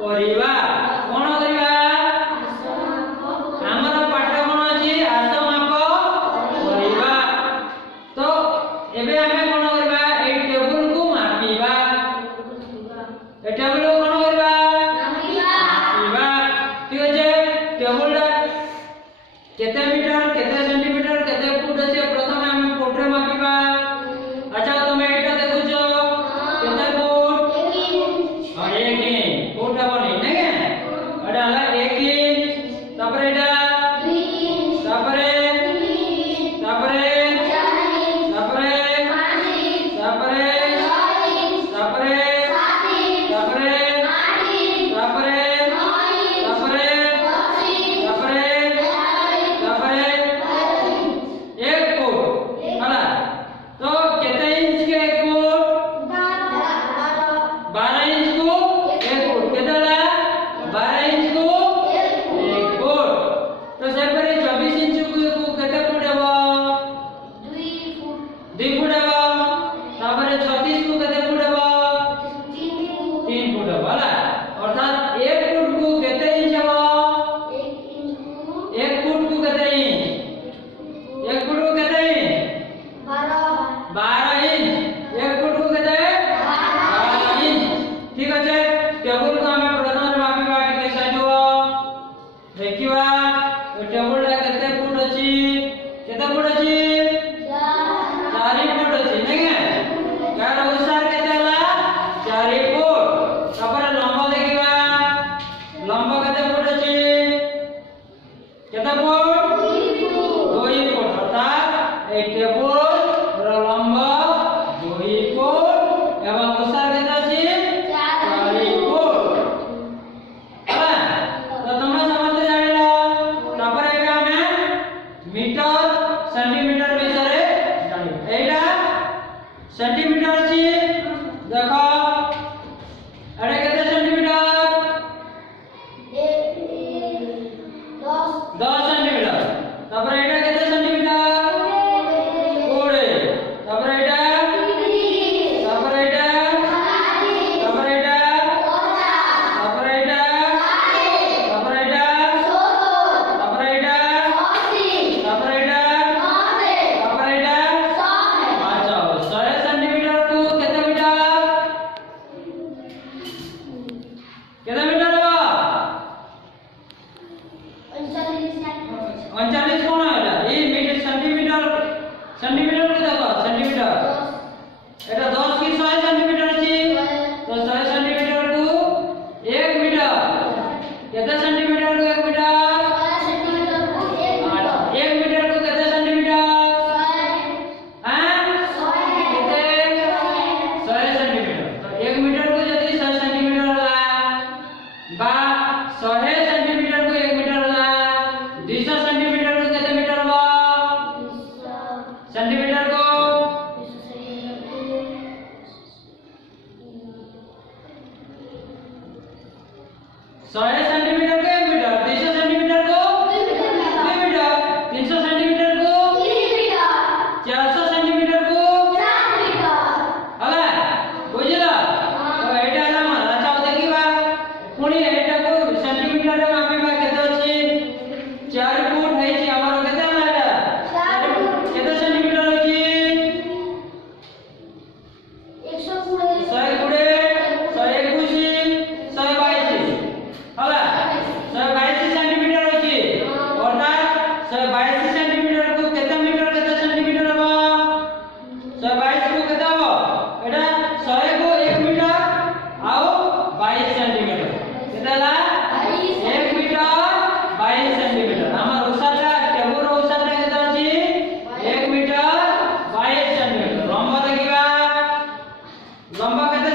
କରିବା कोन କରିବା हमर पाठ कोन अछि आस माप କରିବା तो एबे हमें कोन करबा ए टेबल को मापिबा ए टेबल को कोन करबा मापिबा ठीक अछि टेबल केते मीटर केते सेंटीमीटर केते फुट अछि प्रथम हम फुट रे मापिबा अच्छा तुम एटा देखुछो केते फुट 1 इंच हां 1 इंच फुट बनी नै के एटा हला 1 इंच तापर एटा 2 इंच तापर 4 इंच तापर 5 इंच तापर 6 इंच तापर 7 इंच तापर 8 इंच तापर 9 इंच तापर 10 इंच तापर 1 फुट हला तो केते इंच के 1 फुट 12 इंच को 1 फुट केतेला 12 इंच को 1 फुट तो से परे 24 इंच को केते फुट हेबो 2 फुट हेबो तापर 36 को केते फुट हेबो 3 फुट हेबो हला अर्थात 1 फुट को केते इंच हेबो 1 फुट को केते इंच 1 फुट को केते इंच 12 इंच 1 फुट को केते 12 इंच ठीक अछि टेबल को हमें प्रथम मापिबा के साइडो देखिबा टेबल ला केते फुट अछि केते फुट अछि 4 फुट अछि नै के कार अनुसार केते हला 4 फुट तापर लंब देखिबा लंब केते फुट अछि केते फुट 2 फुट अर्थात ए टेबल रो लंब 2 फुट एवं अनुसार केते अछि 4 फुट हला तो तुम समझ जानिलो तापर एबे हमें मीटर सेंटीमीटर विषय जानिबो एटा सेंटीमीटर अछि देखो अरे केते सेंटीमीटर 10 सेंटीमीटर तापर एटा केते सेंटीमीटर 20 तापर एटा तापर एटा तापर एटा तापर एटा तापर एटा तापर एटा तापर एटा तापर एटा अच्छा 100 सेंटीमीटर को केते मीटर हो 39 कोन हैला ई मीटर सेंटीमीटर सेंटीमीटर को देखो सेंटीमीटर एटा 10 की 100 सेंटीमीटर अछि तो 100 सेंटीमीटर को 1 मीटर केते सेंटीमीटर को 1 मीटर 1 मीटर को केते सेंटीमीटर हां 100 सेंटीमीटर तो 1 मीटर को यदि 100 सेंटीमीटर होला बा 100 सेंटीमीटर को 1 मीटर होला 200 सेंटीमीटर को केते मीटर हो सेंटीमीटर को 100 सेंटीमीटर को 1 मीटर 200 सेंटीमीटर को 2 मीटर 300 सेंटीमीटर को 3 मीटर 400 सेंटीमीटर को 4 मीटर हला बुझिला तो एटा हला मन अच्छा देखिबा पुनी एटा को सेंटीमीटर रे मापिबा केते अछि 4 फुट है छी हमर केते हला एटा 4 फुट केते सेंटीमीटर अछि 120 121 122 हला 122 सेंटीमीटर अछि अर्थात 122 सेंटीमीटर को केते मीटर केते सेंटीमीटर हो 122 को केते हो एटा 100 को 1 मीटर आउ 22 सेंटीमीटर केते हला 1 मीटर 22 सेंटीमीटर हमर उसाटा टेबल रो उसाटा केते अछि 1 मीटर 22 सेंटीमीटर लंब देखिबा लंब केते